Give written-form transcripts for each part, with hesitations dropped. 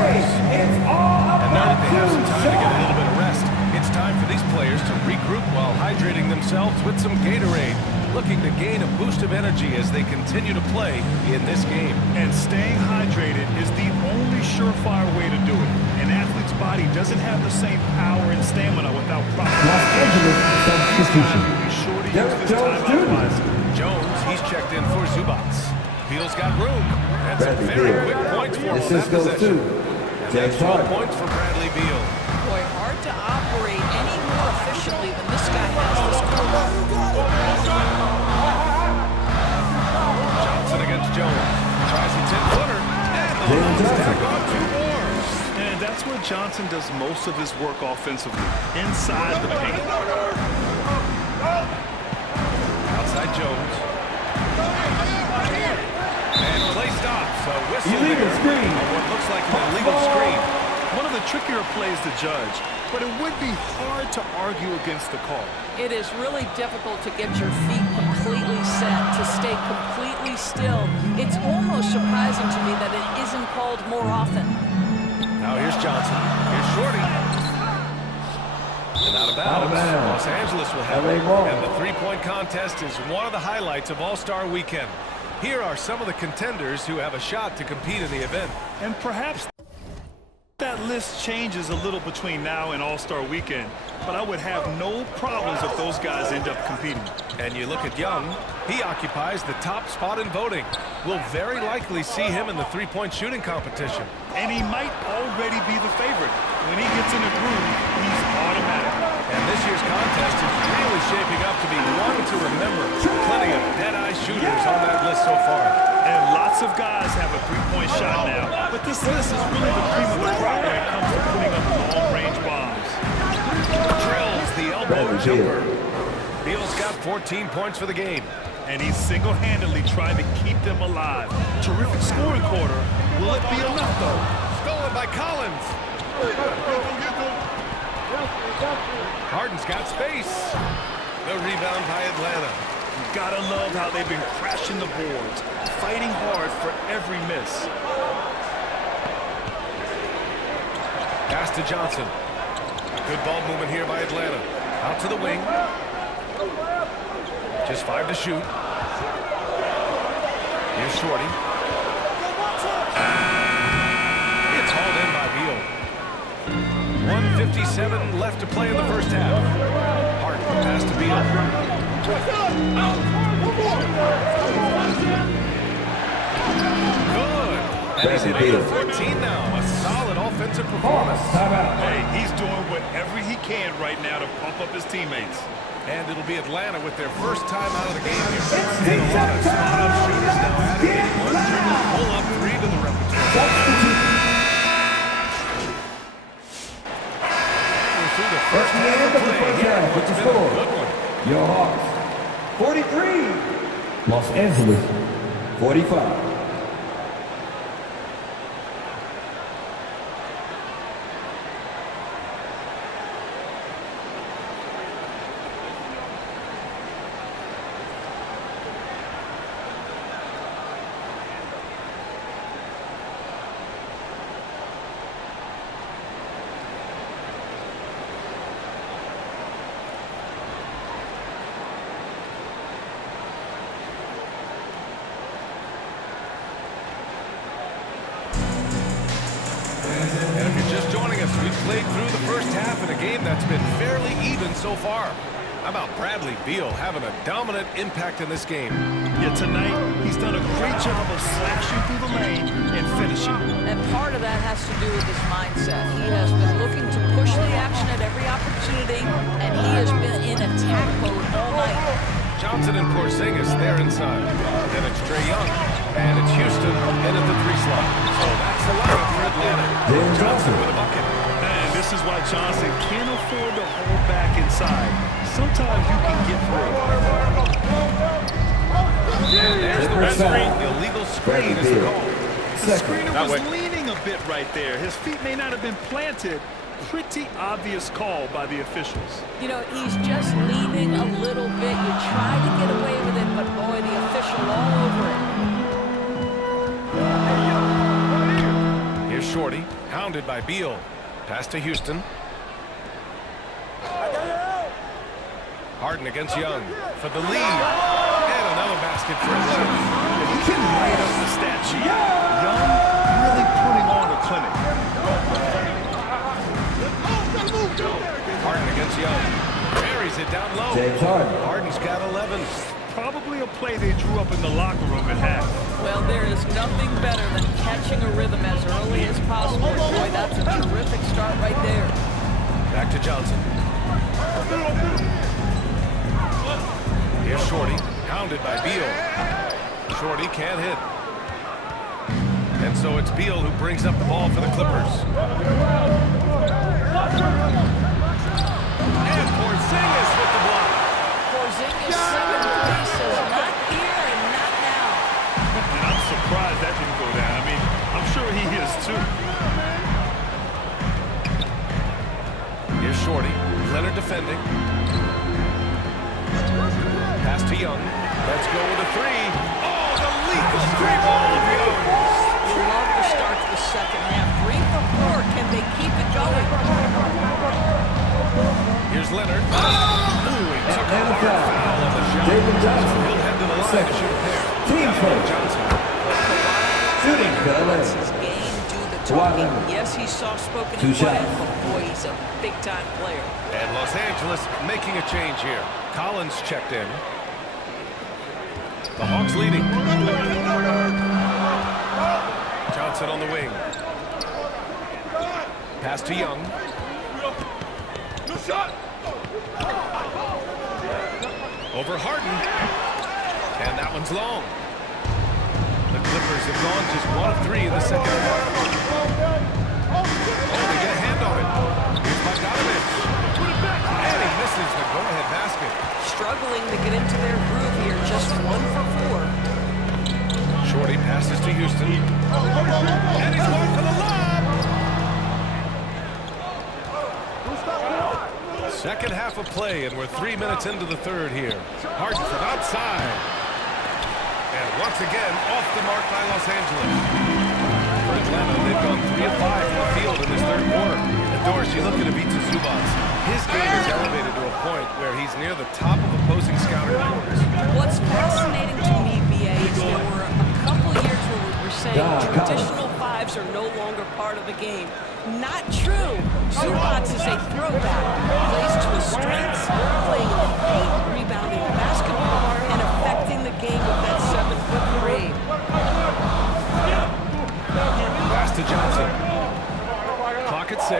scores. And now that they have some time to get a little bit of rest, it's time for these players to regroup while hydrating themselves with some Gatorade, looking to gain a boost of energy as they continue to play in this game. And staying hydrated is the only surefire way to do it. An athlete's body doesn't have the same power and stamina without proper Los Angeles substitution. Be sure to use this timeout wisely. Jones, he's checked in for Zubats. Beal's got room. And some Bradley very Beal. quick points for him on Assist that goes possession. to And James that's 12 Harden. points for Bradley Beal. Boy, hard to operate any more efficiently than this guy has this quarter. Johnson against Jones. Tries a 10-footer. And the Jalen Hawks Johnson. tack on 2 more. And that's where Johnson does most of his work offensively, inside the paint. Outside Jones. And play stops. A whistle Illegal there screen. on what looks like an illegal screen. One of the trickier plays to judge, but it would be hard to argue against the call. It is really difficult to get your feet completely set, to stay completely still. It's almost surprising to me that it isn't called more often. Now here's Johnson. Here's Shorty. And out of bounds. Los Angeles will have LA it. ball. And the three-point contest is one of the highlights of All-Star Weekend. Here are some of the contenders who have a shot to compete in the event. And perhaps that list changes a little between now and All-Star Weekend, but I would have no problems if those guys end up competing. And you look at Young, he occupies the top spot in voting. We'll very likely see him in the three-point shooting competition. And he might already be the favorite. When he gets in a groove, he's automatic. And this year's contest is really shaping up to be one to remember. Plenty of dead-eye shooters on that list so far. And lots of guys have a three-point shot now, but this list is really the cream of the crop when it comes to putting up long-range bombs. Drills the elbow Bradley jumper. Beal's got 14 points for the game. And he's single-handedly trying to keep them alive. Terrific scoring quarter. Will it be enough, though? Stolen by Collins. Harden's got space. The rebound by Atlanta. You gotta love how they've been crashing the boards, fighting hard for every miss. Pass to Johnson. Good ball movement here by Atlanta. Out to the wing. Just 5 to shoot. Here's Shorty. It's hauled in by Beal. 1:57 left to play in the first half. Harden pass to Beal. Good. And he's at 8 of 14 now. A solid offensive performance. Hey, he's doing whatever he can right now to pump up his teammates. And it'll be Atlanta with their first time out of the game here. And a lot of spot-up shooters now advocating one dribble pull-up 3 to the repertoire. We're through the first half of the play here. It's been a good one. Your Hawks, 43. Los Angeles, 45. And if you're just joining us, we've played through the first half in a game that's been fairly even so far. How about Bradley Beal having a dominant impact in this game? Yet tonight, he's done a great job of slashing through the lane and finishing. And part of that has to do with his mindset. He has been looking to push the action at every opportunity, and he has been in attack mode all night. Johnson and Porzingis, they're inside. Then it's Trae Young. And it's Houston in at the 3 slot. So that's the lineup for Atlanta. Jalen Johnson Johnson. with a bucket. And this is why Johnson can't afford to hold back inside. Sometimes you can get through. And there's the red screen. The illegal screen is the call. The screener That was way. leaning a bit right there. His feet may not have been planted. Pretty obvious call by the officials. You know, he's just leaning a little bit. You try to get away with it, but boy, the official all over it. Here's Shorty, hounded by Beal. Pass to Houston. Harden against Young for the lead. And another basket for Atlanta. You can write up the stat sheet. Young really putting on a clinic. Harden against Young. Buries it down low. James Harden. Harden's got 11. Probably a play they drew up in the locker room at half. Well, there is nothing better than catching a rhythm as early as possible. Boy, that's a terrific start right there. Back to Johnson. Here's Shorty, hounded by Beal. Shorty can't hit. And so it's Beal who brings up the ball for the Clippers. And Porzingis with the block. Porzingis 7 says not here and not now. And I'm surprised that didn't go down. I mean, I'm sure he is too. Here's Shorty, Leonard defending. Pass to Young. Let's go with a three. Oh, the lethal three ball of Young. You love to start the second half. 3 for 4. Can they keep it going? Here's Leonard. Ooh, he took a hard foul of the shot. David Johnson. He'll head to the line to Second. shoot a pair. Team foul. Johnson. Shooting for Lets Atlanta. his game do the Kawhi talking. Leonard. Yes, he's soft-spoken Two and quiet, shots. but boy, he's a big-time player. And Los Angeles making a change here. Collins checked in. The Hawks leading. Johnson on the wing. Pass to Young. Over Harden. And that one's long. The Clippers have gone just 1 of 3 in the second half. Oh, they get a hand on it. Here's Bogdanovich. And he misses the go-ahead basket. Struggling to get into their groove here. Just 1 for 4. Shorty passes to Houston. And he's going for the lob. Second half of play, and we're 3 minutes into the third here. Harden from outside. And once again, off the mark by Los Angeles. For Atlanta, they've gone 3 of 5 from the field in this third quarter. And Doris, you look at Ivica Zubac. His game is elevated to a point where he's near the top of opposing scouting reports. What's fascinating to me, BA, is there were a couple years where we were saying traditional 5s are no longer part of the game. Not true. Zubac is a throwback. Plays to his strengths, playing in the paint, rebounding the basketball, and affecting the game with that 7'3". Pass to Johnson. Clock at 6.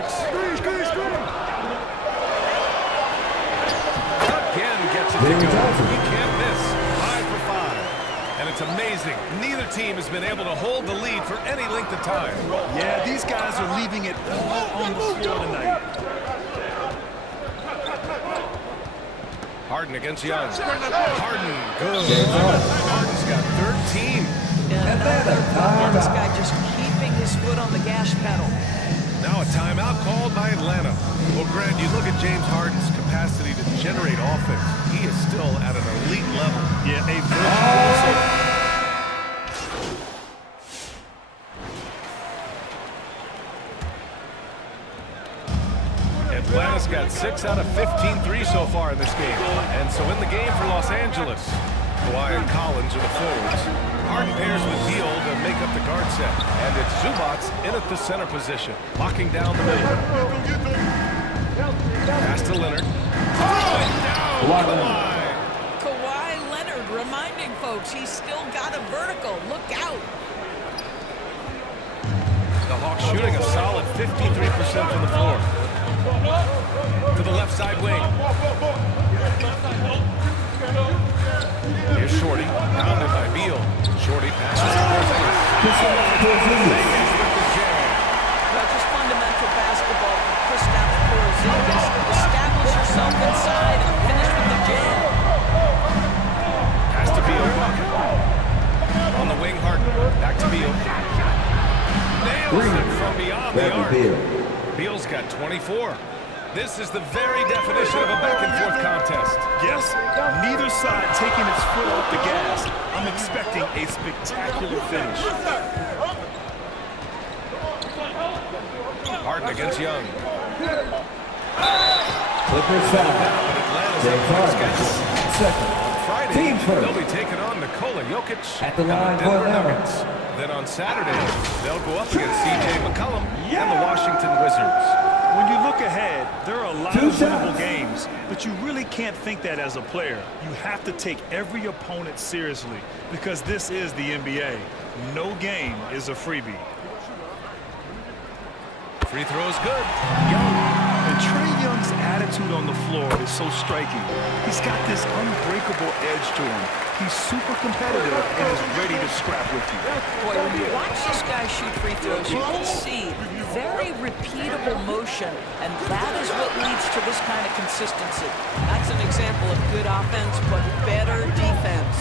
Again gets it to go. He can't miss. 5 for 5. And it's amazing. Neither team has been able to hold the lead for any length of time. Yeah, these guys are leaving it all on the floor tonight. Harden against Young. Harden, good. Harden's got 13. This guy just keeping his foot on the gas pedal. Now a timeout called by Atlanta. Well, Grant, you look at James Harden's capacity to generate offense. He is still at an elite level. Yeah, a virtuoso. Atlanta's got 6 out of 15 threes so far in this game. And so in the game for Los Angeles, Kawhi and Collins are the forwards. Harden pairs with Beal to make up the guard set. And it's Zubac in at the center position, locking down the middle. Pass to Leonard. Kawhi Leonard reminding folks he's still got a vertical. Look out. The Hawks shooting a solid 53% from the floor. To the left side wing. Here's Shorty, pounded by Beal. Shorty passes to Porzingis. Porzingis with the jam. Well, just fundamental basketball from Kristaps Porzingis. Establish yourself inside and finish with the jam. Pass to Beal. On the wing, Harden. Back to Beal. Nails it from beyond the arc. Beal's got 24. This is the very definition of a back-and-forth contest. Yes, neither side taking its foot off the gas. I'm expecting a spectacular finish. Harden against Young. Clippers foul. But Atlanta's James up Harden. schedule. Second. Friday, Team first. they'll be taking on Nikola Jokic At the and line the for Denver Atlanta. Nuggets. Then on Saturday, they'll go up against C.J. McCollum and the Washington Wizards. When you look ahead, there are a lot Two of winnable shots. games, but you really can't think that as a player. You have to take every opponent seriously because this is the NBA. No game is a freebie. Free throw is good. Young. And Trae Young's attitude on the floor is so striking. He's got this unbreakable edge to him. He's super competitive and is ready to scrap with you. Boy, when you watch this guy shoot free throws, you can see very repeatable motion, and that is what leads to this kind of consistency. That's an example of good offense, but better defense.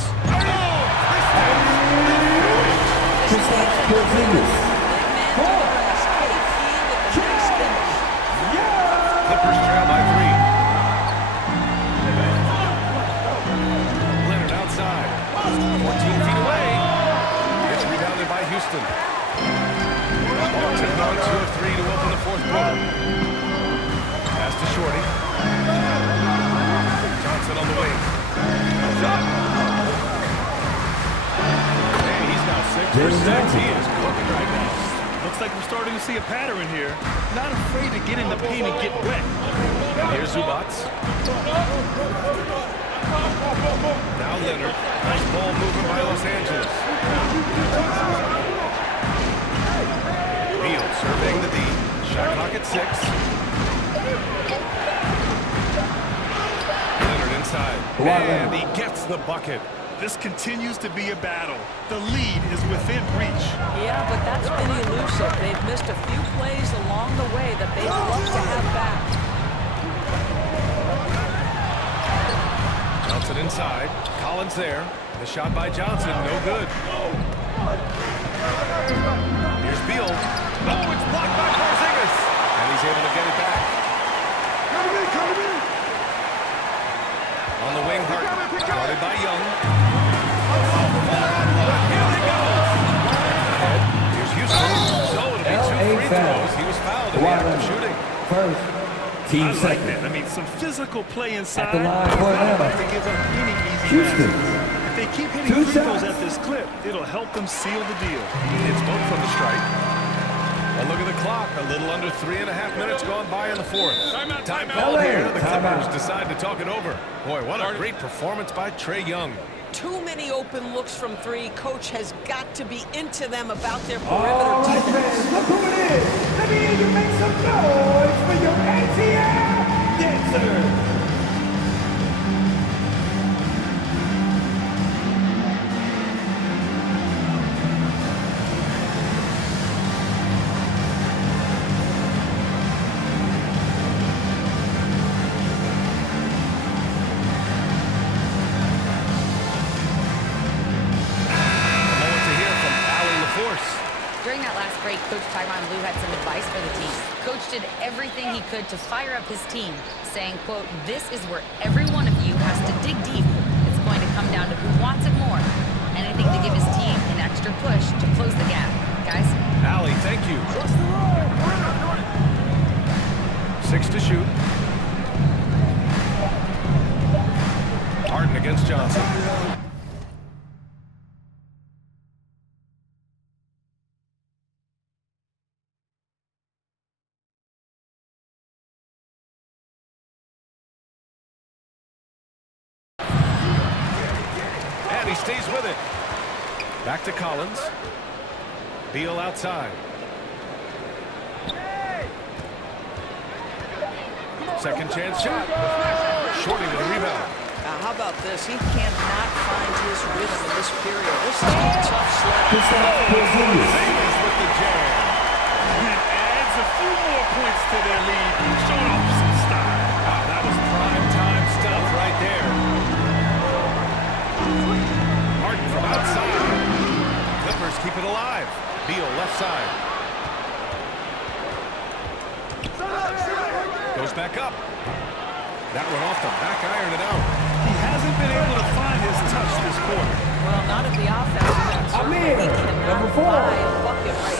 Kristaps Porzingis. Big man to the rest. KP with a nice finish. Clippers trail by 3. Leonard outside. 14 feet away. It's rebounded by Houston. Ball tipped on 2 of 3 to open the fourth quarter. Pass to Shorty. Johnson on the wing. And he's now 6 for 6. He is cooking right now. Looks like we're starting to see a pattern here. Not afraid to get in the paint and get wet. And here's Zubats. Now Leonard. Nice ball movement by Los Angeles. Beal surveying the D. Shot clock at 6. Leonard inside. And he gets the bucket. This continues to be a battle. The lead is within reach. Yeah, but that's been elusive. They've missed a few plays along the way that they'd love to have back. Johnson inside. Collins there. The shot by Johnson, no good. Here's Beal. Oh, it's blocked by Porzingis. And he's able to get it back. On the wing, Harden. Guarded by Young. Here they go. Here's Houston. So it'll be 2 free throws. He was fouled in the act of shooting. First. Team I like second. that. I mean, some physical play inside. At the line He's for not about Atlanta. to give up any easy Houston. passes. If they keep hitting 2 free throws shots. at this clip, it'll help them seal the deal. It's both from the strike. And look at the clock. A little under 3.5 minutes gone by in the fourth. Time call LA, here. The Clippers timeout. decide to talk it over. Boy, what a great performance by Trae Young. Too many open looks from 3. Coach has got to be into them about their perimeter All right, defense. fans, look who it is. Let me hear you make some noise for your ATL dancer. During that last break, Coach Tyronn Lue had some advice for the team. Coach did everything he could to fire up his team, saying, quote, "This is where every one of you has to dig deep. It's going to come down to who wants it more. Anything to give his team an extra push to close the gap. Guys?" Allie, thank you. 6 to shoot. Harden against Johnson. He stays with it. Back to Collins. Beal outside. Second chance shot. Shorty with a rebound. How about this? He cannot find his rhythm in this period. This is a tough sledding. Kristaps Porzingis. Vegas with the jam. And it adds a few more points to their lead, showing off some style. Wow, that was prime time stuff right there. Harden from outside. Clippers keep it alive. Beal left side. Goes back up. That one off the back iron it out. He hasn't been able to find his touch this quarter. Well, not at the offense. Amir, He cannot number 4. buy a bucket right